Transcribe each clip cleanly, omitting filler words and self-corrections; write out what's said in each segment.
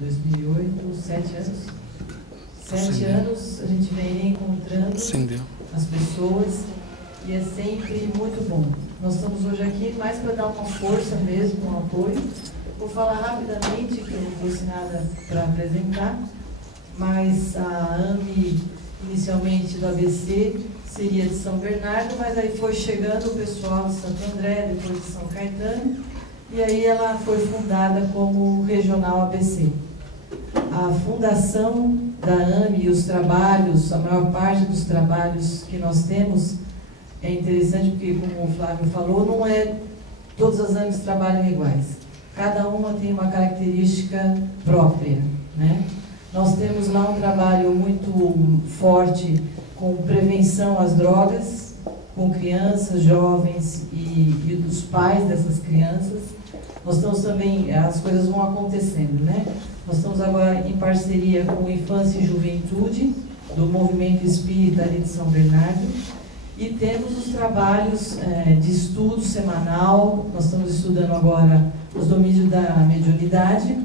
2008, 7 anos. 7 anos a gente vem reencontrando as pessoas e é sempre muito bom. Nós estamos hoje aqui mais para dar uma força mesmo, um apoio. Vou falar rapidamente, que eu não trouxe nada para apresentar, mas a AME, inicialmente do ABC, seria de São Bernardo, mas aí foi chegando o pessoal de Santo André, depois de São Caetano, e aí ela foi fundada como Regional ABC. A fundação da AME e os trabalhos, a maior parte dos trabalhos que nós temos, é interessante porque, como o Flávio falou, não é todas as AMEs trabalham iguais. Cada uma tem uma característica própria, né? Nós temos lá um trabalho muito forte com prevenção às drogas, com crianças, jovens e dos pais dessas crianças. Nós estamos também, as coisas vão acontecendo, né? Nós estamos agora em parceria com Infância e Juventude, do Movimento Espírita ali de São Bernardo, e temos os trabalhos de estudo semanal. Nós estamos estudando agora os domínios da mediunidade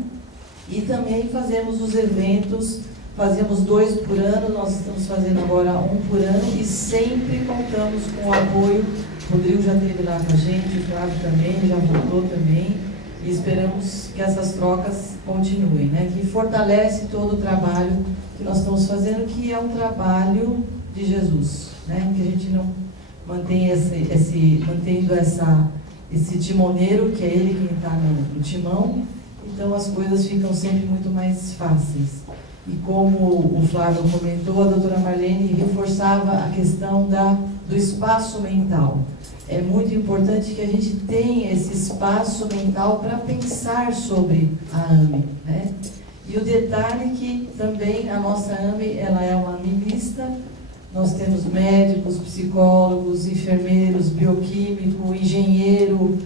e também fazemos os eventos, fazemos 2 por ano, nós estamos fazendo agora 1 por ano e sempre contamos com o apoio. O Rodrigo já esteve lá com a gente, o Flávio também, já voltou também, e esperamos que essas trocas continuem, né? Que fortalece todo o trabalho que nós estamos fazendo, que é um trabalho de Jesus, né? Que a gente não mantém mantendo esse timoneiro, que é ele quem está no timão, então as coisas ficam sempre muito mais fáceis. E como o Flávio comentou, a doutora Marlene reforçava a questão do espaço mental. É muito importante que a gente tenha esse espaço mental para pensar sobre a AME, né? E o detalhe que também a nossa AME, ela é uma AME mista. Nós temos médicos, psicólogos, enfermeiros, bioquímico, engenheiro.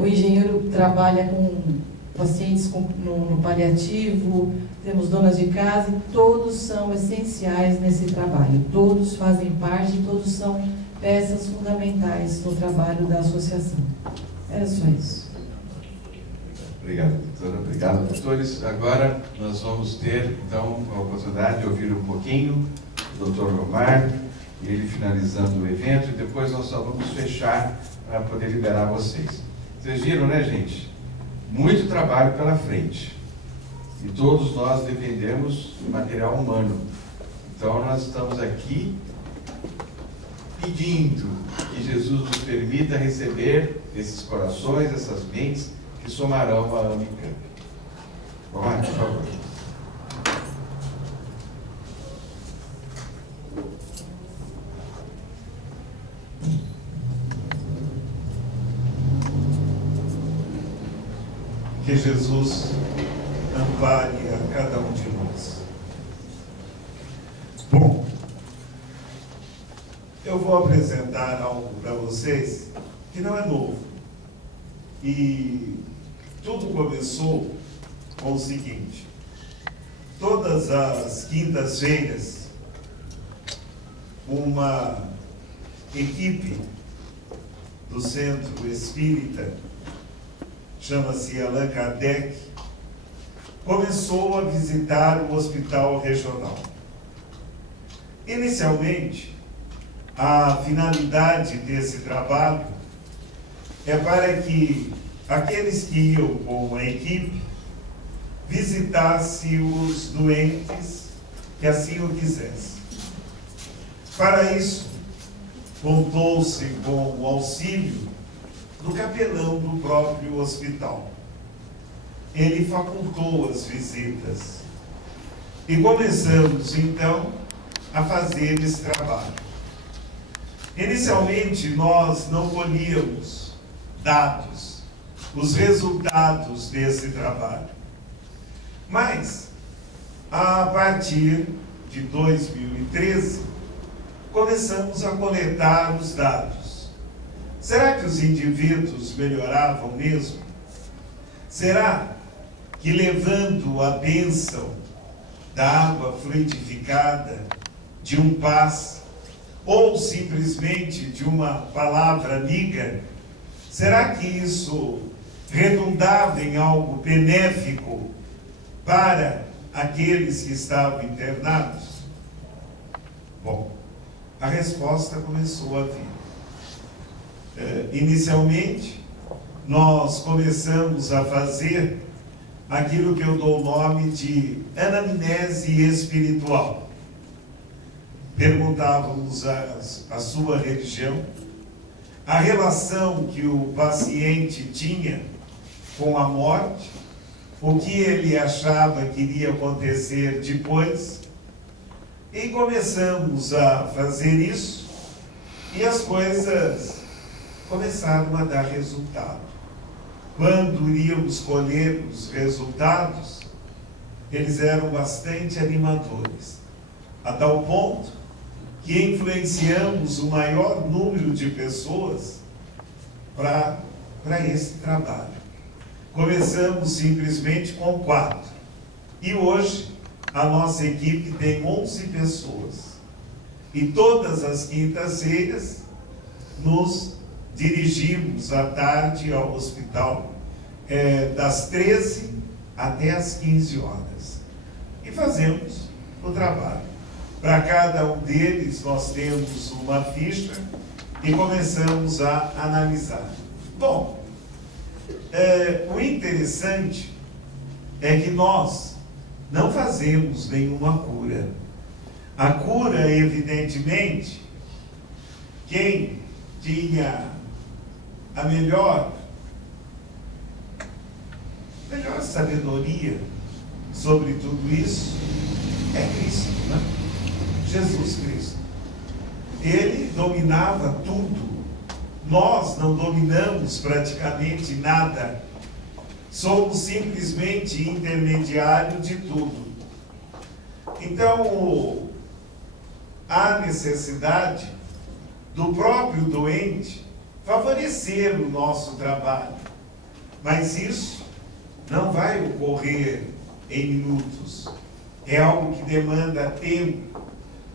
O engenheiro trabalha com pacientes no paliativo, temos donas de casa, e todos são essenciais nesse trabalho. Todos fazem parte, todos são peças fundamentais no trabalho da associação. Era só isso. Obrigado, doutora. Obrigado, doutores. Agora nós vamos ter, então, a oportunidade de ouvir um pouquinho o doutor Romar, ele finalizando o evento, e depois nós só vamos fechar para poder liberar vocês. Vocês viram, né, gente? Muito trabalho pela frente. E todos nós dependemos do material humano. Então nós estamos aqui pedindo que Jesus nos permita receber esses corações, essas mentes que somarão a AMECAMP. Vamos lá, por favor. Que Jesus ampare a cada um de nós. Bom, eu vou apresentar algo para vocês que não é novo. E tudo começou com o seguinte: todas as quintas-feiras, uma equipe do Centro Espírita, chama-se Allan Kardec, começou a visitar o Hospital Regional. Inicialmente, a finalidade desse trabalho é para que aqueles que iam com a equipe visitassem os doentes que assim o quisessem. Para isso, contou-se com o auxílio do capelão do próprio hospital. Ele facultou as visitas. E começamos, então, a fazer esse trabalho. Inicialmente, nós não colhíamos dados, os resultados desse trabalho. Mas, a partir de 2013, começamos a coletar os dados. Será que os indivíduos melhoravam mesmo? Será que, levando a bênção da água fluidificada, de um passe, ou simplesmente de uma palavra amiga, será que isso redundava em algo benéfico para aqueles que estavam internados? Bom, a resposta começou a vir. Inicialmente, nós começamos a fazer aquilo que eu dou o nome de anamnese espiritual. Perguntávamos a sua religião, a relação que o paciente tinha com a morte, o que ele achava que iria acontecer depois, e começamos a fazer isso, e as coisas começaram a dar resultado. Quando iríamos colher os resultados, eles eram bastante animadores, a tal ponto que influenciamos o maior número de pessoas para esse trabalho. Começamos simplesmente com 4, e hoje a nossa equipe tem 11 pessoas, e todas as quintas-feiras nos dirigimos à tarde ao hospital, das 13 até as 15 horas, e fazemos o trabalho. Para cada um deles nós temos uma ficha e começamos a analisar. Bom, o interessante é que nós não fazemos nenhuma cura. A cura, evidentemente, quem tinha a melhor sabedoria sobre tudo isso é Cristo, né? Jesus Cristo. Ele dominava tudo. Nós não dominamos praticamente nada. Somos simplesmente intermediário de tudo. Então, há necessidade do próprio doente favorecer o nosso trabalho. Mas isso não vai ocorrer em minutos. É algo que demanda tempo.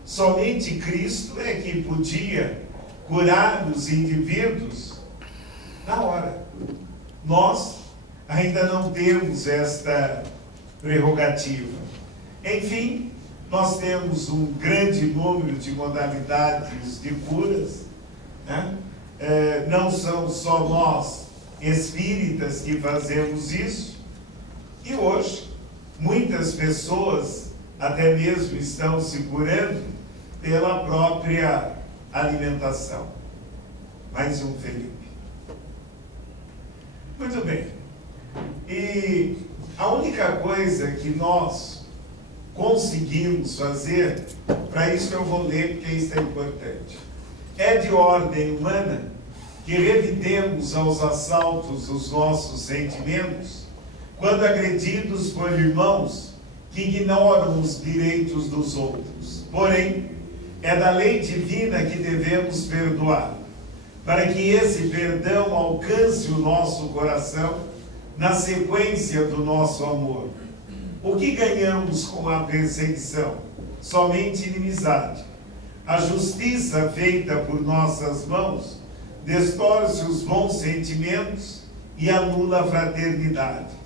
Somente Cristo é que podia curar os indivíduos na hora. Nós ainda não temos esta prerrogativa. Enfim, nós temos um grande número de modalidades de curas, né? Não são só nós, espíritas, que fazemos isso, e hoje muitas pessoas até mesmo estão se curando pela própria alimentação. Mais um, Felipe. Muito bem. E a única coisa que nós conseguimos fazer, para isso eu vou ler porque isso é importante, é de ordem humana que revidemos aos assaltos os nossos sentimentos quando agredidos por irmãos que ignoram os direitos dos outros. Porém, é da lei divina que devemos perdoar, para que esse perdão alcance o nosso coração na sequência do nosso amor. O que ganhamos com a perseguição? Somente inimizade. A justiça feita por nossas mãos distorce os bons sentimentos e anula a fraternidade.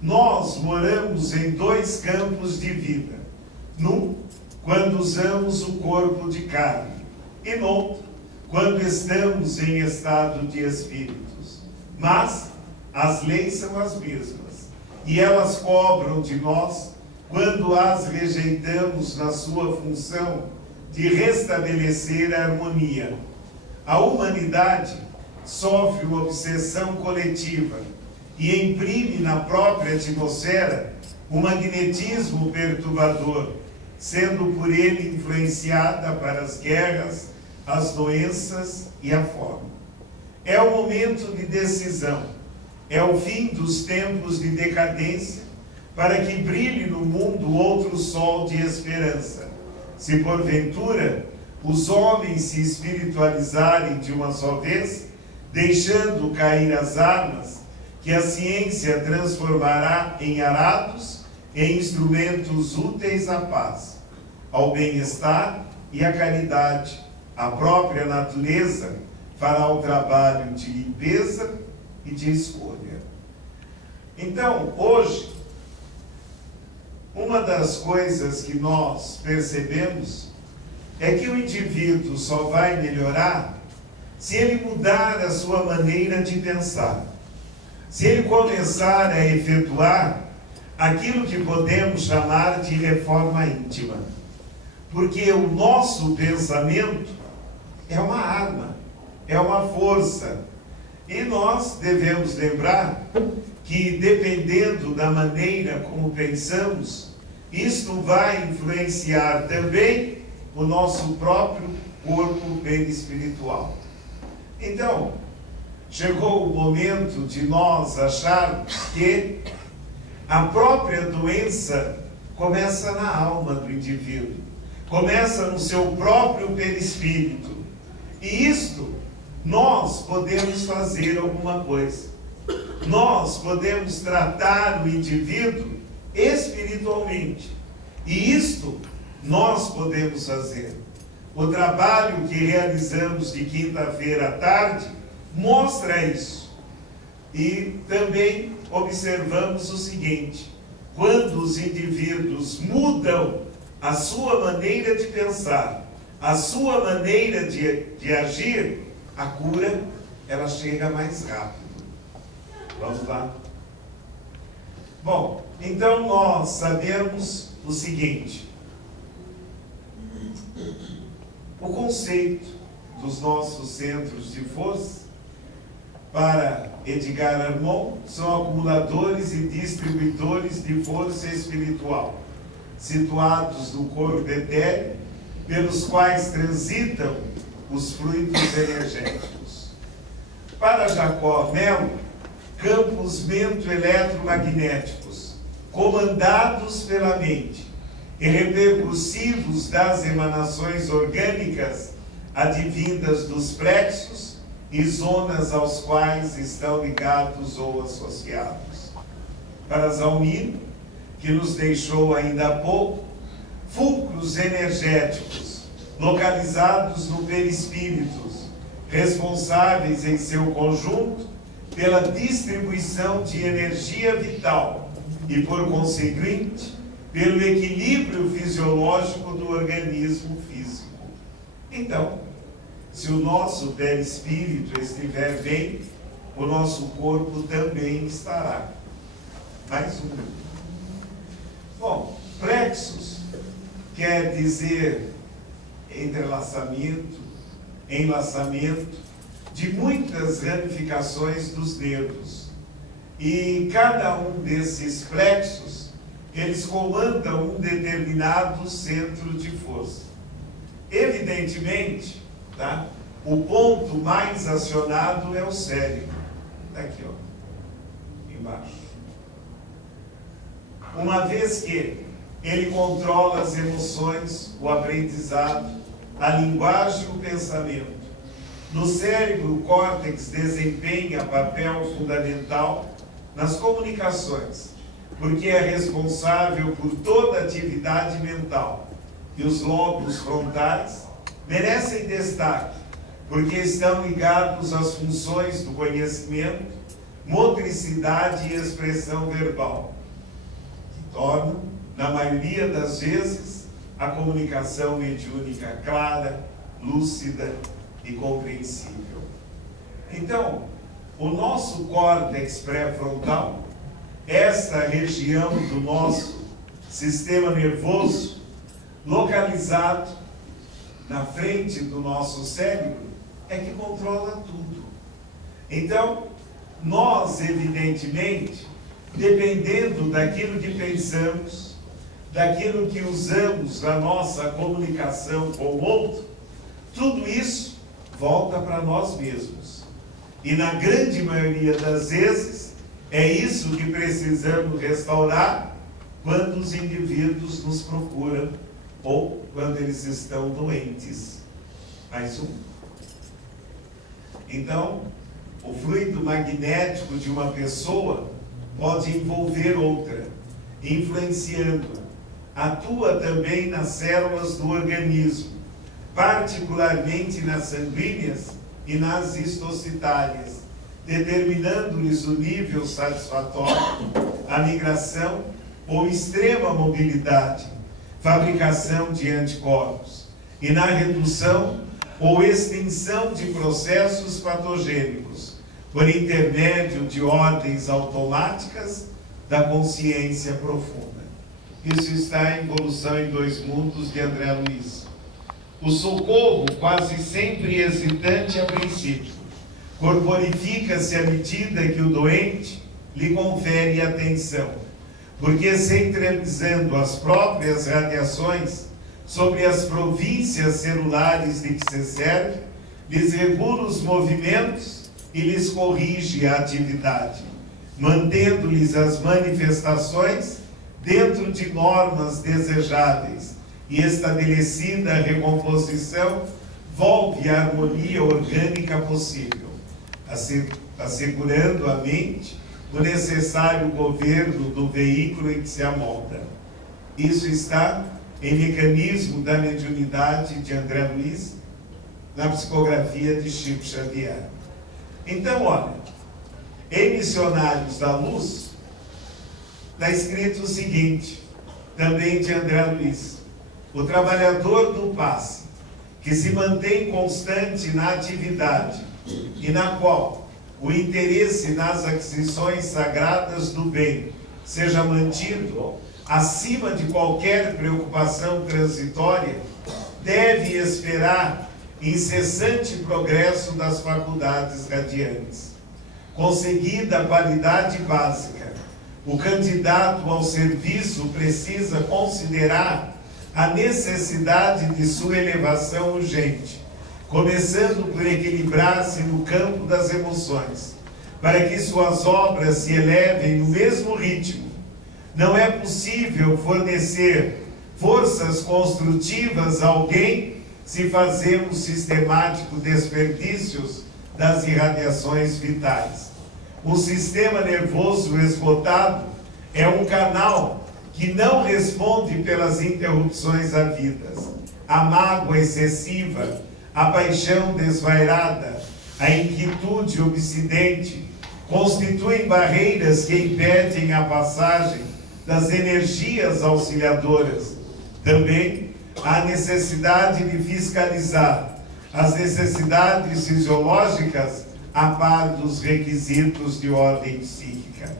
Nós moramos em 2 campos de vida. Num, quando usamos o corpo de carne, e no outro, quando estamos em estado de espíritos. Mas as leis são as mesmas, e elas cobram de nós quando as rejeitamos na sua função de restabelecer a harmonia. A humanidade sofre uma obsessão coletiva e imprime na própria atmosfera um magnetismo perturbador, sendo por ele influenciada para as guerras, as doenças e a fome. É o momento de decisão, é o fim dos tempos de decadência, para que brilhe no mundo outro sol de esperança. Se porventura os homens se espiritualizarem de uma só vez, deixando cair as armas, que a ciência transformará em arados e instrumentos úteis à paz, ao bem-estar e à caridade. A própria natureza fará o trabalho de limpeza e de escolha. Então, hoje, uma das coisas que nós percebemos é que o indivíduo só vai melhorar se ele mudar a sua maneira de pensar. Se ele começar a efetuar aquilo que podemos chamar de reforma íntima. Porque o nosso pensamento é uma arma, é uma força. E nós devemos lembrar que, dependendo da maneira como pensamos, isto vai influenciar também o nosso próprio corpo perispiritual. Então, chegou o momento de nós acharmos que a própria doença começa na alma do indivíduo, começa no seu próprio perispírito. E isto, nós podemos fazer alguma coisa. Nós podemos tratar o indivíduo espiritualmente. E isto nós podemos fazer. O trabalho que realizamos de quinta-feira à tarde mostra isso. E também observamos o seguinte: quando os indivíduos mudam a sua maneira de pensar, a sua maneira de agir, a cura, ela chega mais rápido. Vamos lá? Bom, então nós sabemos o seguinte: o conceito dos nossos centros de força, para Edgar Armond, são acumuladores e distribuidores de força espiritual, situados no corpo etéreo, pelos quais transitam os fluidos energéticos. Para Jacó Melo, campos mento-eletromagnéticos, comandados pela mente e repercussivos das emanações orgânicas advindas dos plexos e zonas aos quais estão ligados ou associados. Para Zalmino, que nos deixou ainda há pouco, fulcros energéticos localizados no perispírito, responsáveis em seu conjunto pela distribuição de energia vital e, por conseguinte, pelo equilíbrio fisiológico do organismo físico. Então, se o nosso perispírito estiver bem, o nosso corpo também estará. Mais um. Bom, plexos quer dizer entrelaçamento, enlaçamento de muitas ramificações dos nervos. E cada um desses plexos, eles comandam um determinado centro de força. Evidentemente, tá? O ponto mais acionado é o cérebro. Está aqui, ó, embaixo. Uma vez que ele controla as emoções, o aprendizado, a linguagem e o pensamento. No cérebro, o córtex desempenha papel fundamental nas comunicações, porque é responsável por toda a atividade mental. E os lóbulos frontais merecem destaque, porque estão ligados às funções do conhecimento, motricidade e expressão verbal, que tornam, na maioria das vezes, a comunicação mediúnica clara, lúcida e compreensível. Então, o nosso córtex pré-frontal, esta região do nosso sistema nervoso, localizado na frente do nosso cérebro, é que controla tudo. Então, nós, evidentemente, dependendo daquilo que pensamos, daquilo que usamos na nossa comunicação com o outro, tudo isso volta para nós mesmos. E na grande maioria das vezes, é isso que precisamos restaurar quando os indivíduos nos procuram ou quando eles estão doentes. Mais um. Então, o fluido magnético de uma pessoa pode envolver outra, influenciando-a. Atua também nas células do organismo, particularmente nas sanguíneas e nas histocitárias, determinando-lhes o nível satisfatório, a migração ou extrema mobilidade, fabricação de anticorpos, e na redução ou extinção de processos patogênicos, por intermédio de ordens automáticas da consciência profunda. Isso está em Evolução em Dois Mundos, de André Luiz. O socorro, quase sempre hesitante a princípio, corporifica-se à medida que o doente lhe confere atenção, porque centralizando as próprias radiações sobre as províncias celulares de que se serve, lhes regula os movimentos e lhes corrige a atividade, mantendo-lhes as manifestações dentro de normas desejáveis, e estabelecida a recomposição, volve à harmonia orgânica possível, assegurando à mente o necessário governo do veículo em que se amolda. Isso está em Mecanismo da Mediunidade, de André Luiz, na psicografia de Chico Xavier. Então, olha, em Missionários da Luz, está escrito o seguinte, também de André Luiz: o trabalhador do passe, que se mantém constante na atividade e na qual o interesse nas aquisições sagradas do bem seja mantido acima de qualquer preocupação transitória, deve esperar incessante progresso das faculdades radiantes. Conseguida a qualidade básica, o candidato ao serviço precisa considerar a necessidade de sua elevação urgente, começando por equilibrar-se no campo das emoções, para que suas obras se elevem no mesmo ritmo. Não é possível fornecer forças construtivas a alguém se fazemos sistemáticos desperdícios das irradiações vitais. Um sistema nervoso esgotado é um canal que não responde pelas interrupções havidas. A mágoa excessiva, a paixão desvairada, a inquietude obsidente constituem barreiras que impedem a passagem das energias auxiliadoras. Também há necessidade de fiscalizar as necessidades fisiológicas a par dos requisitos de ordem psíquica.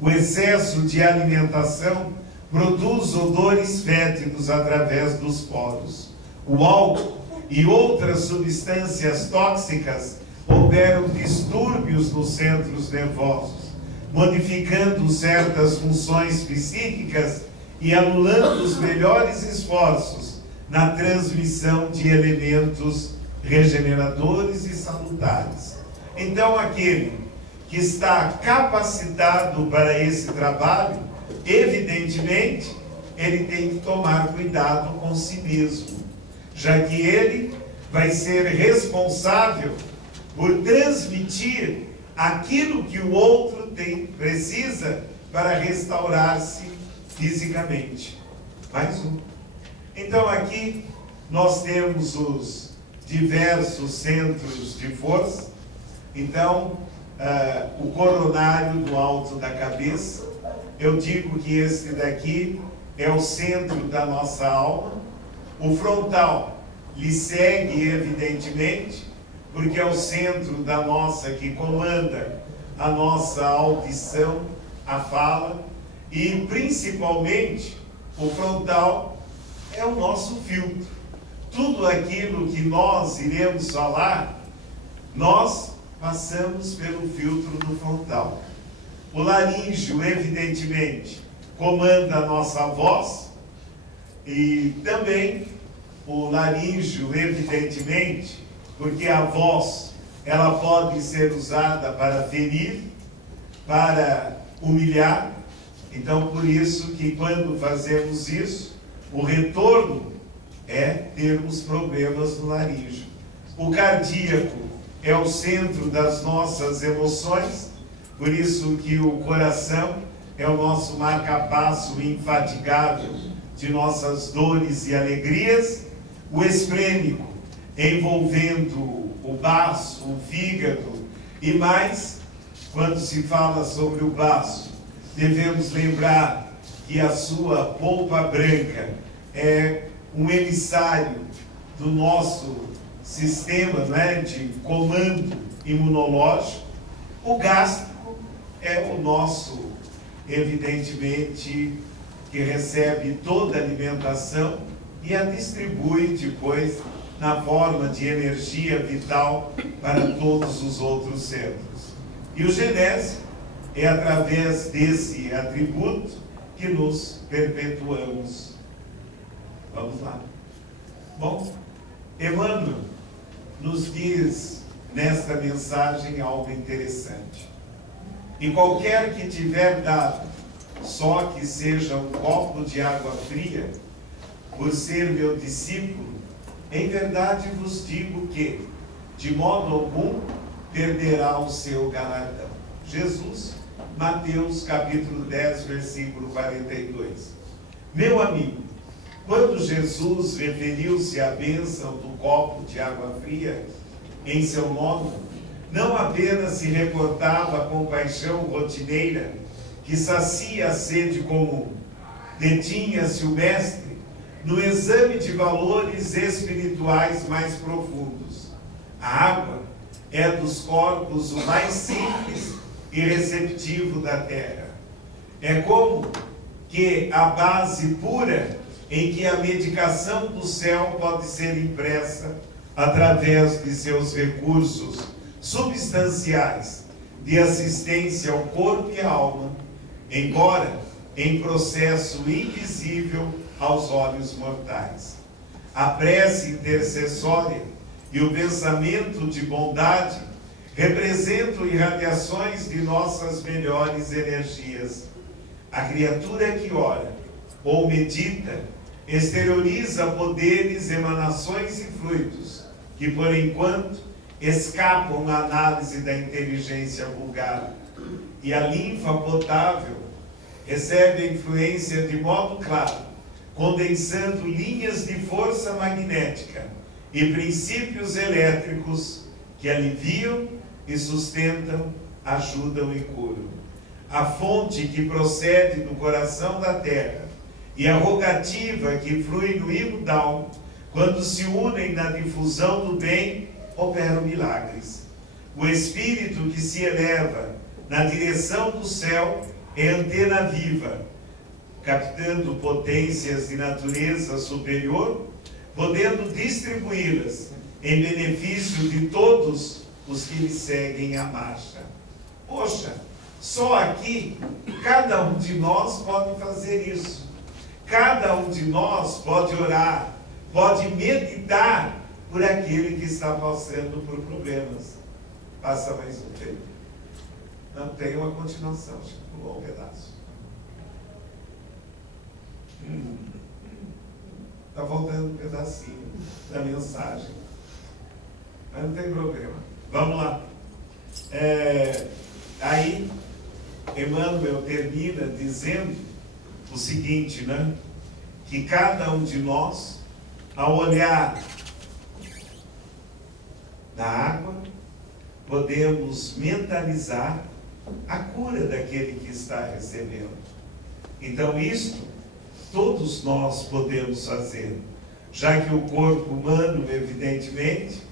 O excesso de alimentação produz odores fétidos através dos poros. O álcool e outras substâncias tóxicas operam distúrbios nos centros nervosos, modificando certas funções psíquicas e anulando os melhores esforços na transmissão de elementos regeneradores e salutares. Então, aquele que está capacitado para esse trabalho, evidentemente, ele tem que tomar cuidado com si mesmo, já que ele vai ser responsável por transmitir aquilo que o outro precisa para restaurar-se fisicamente. Mais um. Então, aqui nós temos os diversos centros de força. Então, o coronário do alto da cabeça, eu digo que esse daqui é o centro da nossa alma. O frontal lhe segue, evidentemente, porque é o centro da nossa, que comanda a nossa audição, a fala, e principalmente o frontal é o nosso filtro. Tudo aquilo que nós iremos falar, nós passamos pelo filtro do frontal. O laríngeo, evidentemente, comanda a nossa voz, e também o laríngeo, evidentemente, porque a voz, ela pode ser usada para ferir, para humilhar. Então, por isso que quando fazemos isso, o retorno é termos problemas no laríngeo. O cardíaco é o centro das nossas emoções, por isso que o coração é o nosso marca-passo infatigável de nossas dores e alegrias. O esplênico, envolvendo o baço, o fígado, e mais, quando se fala sobre o baço, devemos lembrar que a sua polpa branca é um emissário do nosso sistema, né, de comando imunológico. O gástrico é o nosso, evidentemente, que recebe toda a alimentação e a distribui depois na forma de energia vital para todos os outros centros. E o genésio é através desse atributo que nos perpetuamos. Vamos lá. Bom, Emmanuel nos diz nesta mensagem algo interessante. E qualquer que tiver dado, só que seja um copo de água fria, por ser meu discípulo, em verdade vos digo que, de modo algum, perderá o seu galardão. Jesus, Mateus capítulo 10, versículo 42. Meu amigo, quando Jesus referiu-se à bênção do copo de água fria em seu nome, não apenas se reportava a compaixão rotineira que sacia a sede comum, detinha-se o mestre no exame de valores espirituais mais profundos. A água é dos corpos o mais simples e receptivo da terra. É como que a base pura em que a medicação do céu pode ser impressa através de seus recursos substanciais de assistência ao corpo e à alma, embora em processo invisível aos olhos mortais. A prece intercessória e o pensamento de bondade representam irradiações de nossas melhores energias. A criatura que ora ou medita exterioriza poderes, emanações e fluidos que, por enquanto, escapam à análise da inteligência vulgar. E a linfa potável recebe a influência de modo claro, condensando linhas de força magnética e princípios elétricos que aliviam e sustentam, ajudam e curam. A fonte que procede do coração da terra e a rogativa que flui no hino d'alma, quando se unem na difusão do bem, operam milagres. O espírito que se eleva na direção do céu é antena viva, captando potências de natureza superior, podendo distribuí-las em benefício de todos os que lhe seguem a marcha. Poxa, só aqui cada um de nós pode fazer isso. Cada um de nós pode orar, pode meditar por aquele que está passando por problemas. Passa mais um tempo. Não tem uma continuação, pulou um pedaço. Está faltando um pedacinho da mensagem. Mas não tem problema. Vamos lá. Aí, Emmanuel termina dizendo o seguinte, né? Que cada um de nós, ao olhar na água, podemos mentalizar a cura daquele que está recebendo. Então, isto todos nós podemos fazer, já que o corpo humano, evidentemente,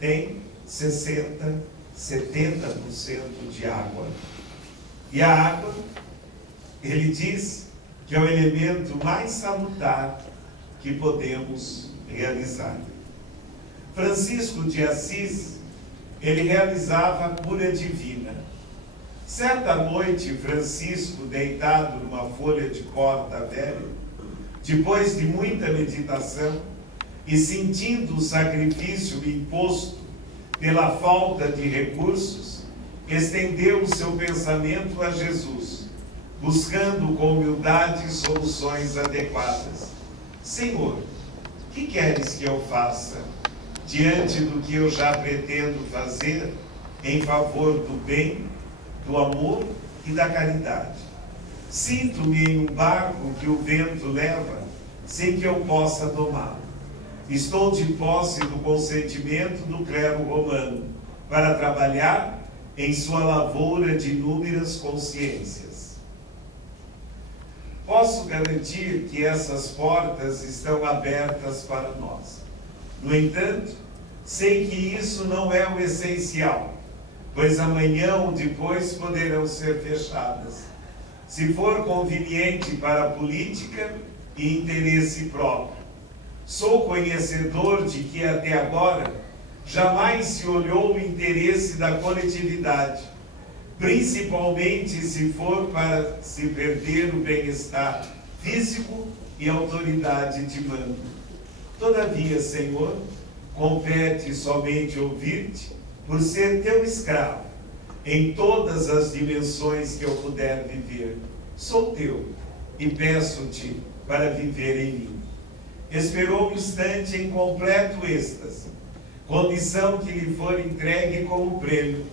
tem 60%, 70% de água. E a água, ele diz que é o elemento mais salutar que podemos realizar. Francisco de Assis, ele realizava a cura divina. Certa noite, Francisco, deitado numa folha de corda velha, depois de muita meditação e sentindo o sacrifício imposto pela falta de recursos, estendeu o seu pensamento a Jesus, buscando com humildade soluções adequadas. Senhor, que queres que eu faça diante do que eu já pretendo fazer em favor do bem, do amor e da caridade? Sinto-me em um barco que o vento leva, sem que eu possa domá-lo. Estou de posse do consentimento do clero romano para trabalhar em sua lavoura de inúmeras consciências. posso garantir que essas portas estão abertas para nós. No entanto, sei que isso não é o essencial, pois amanhã ou depois poderão ser fechadas, se for conveniente para a política e interesse próprio. Sou conhecedor de que até agora jamais se olhou o interesse da coletividade, principalmente se for para se perder o bem-estar físico e autoridade de mando. Todavia, Senhor, compete somente ouvir-te por ser teu escravo em todas as dimensões que eu puder viver. Sou teu e peço-te para viver em mim. Esperou um instante em completo êxtase, condição que lhe for entregue como prêmio,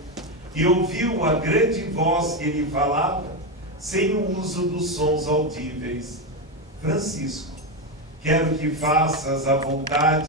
e ouviu a grande voz que lhe falava, sem o uso dos sons audíveis. Francisco, quero que faças a vontade